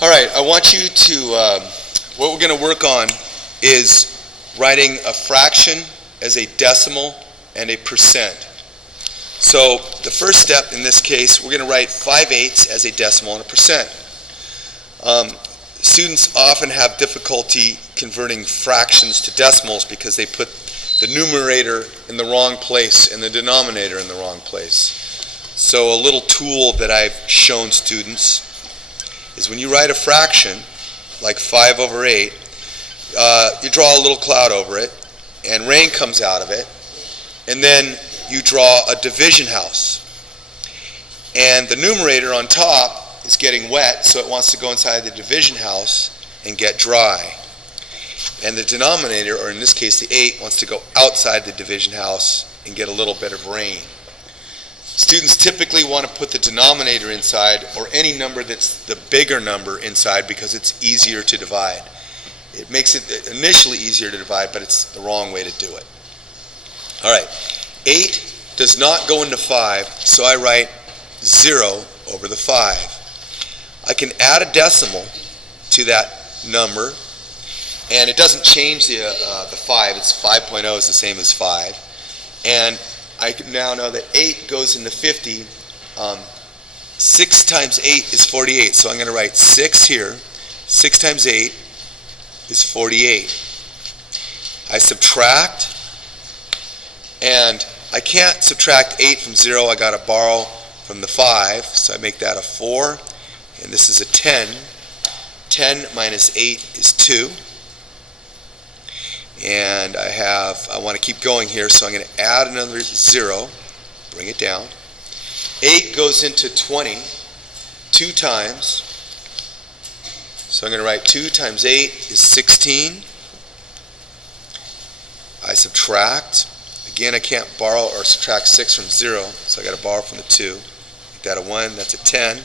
All right, I want you to, what we're going to work on is writing a fraction as a decimal and a percent. So the first step in this case, we're going to write 5/8 as a decimal and a percent. Students often have difficulty converting fractions to decimals because they put the numerator in the wrong place and the denominator in the wrong place. So a little tool that I've shown students is when you write a fraction, like 5/8, you draw a little cloud over it, and rain comes out of it, and then you draw a division house. And the numerator on top is getting wet, so it wants to go inside the division house and get dry. And the denominator, or in this case the 8, wants to go outside the division house and get a little bit of rain. Students typically want to put the denominator inside, or any number that's the bigger number inside, because it's easier to divide. It makes it initially easier to divide, but it's the wrong way to do it. All right, 8 does not go into 5, so I write 0 over the 5. I can add a decimal to that number, and it doesn't change the 5. It's 5.0 is the same as 5. And I now know that 8 goes into 50. 6 times 8 is 48. So I'm going to write 6 here. 6 times 8 is 48. I subtract, and I can't subtract 8 from 0. I got to borrow from the 5. So I make that a 4. And this is a 10. 10 minus 8 is 2. And I want to keep going here, so I'm going to add another 0, bring it down. 8 goes into 20 2 times. So I'm going to write 2 times 8 is 16. I subtract. Again, I can't borrow or subtract 6 from 0, so I got to borrow from the 2. Make that a 1, that's a 10.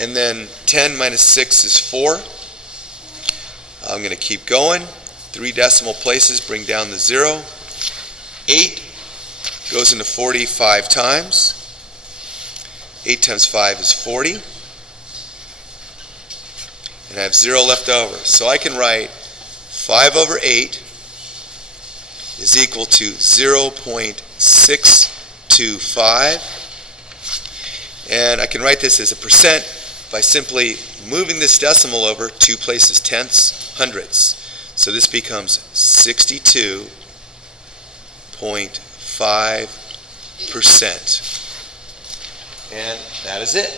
And then 10 minus 6 is 4. I'm going to keep going. 3 decimal places, bring down the 0. 8 goes into 45 times. 8 times 5 is 40. And I have 0 left over. So I can write 5/8 is equal to 0.625. And I can write this as a percent by simply moving this decimal over 2 places, tenths, hundredths. So this becomes 62.5%. And that is it.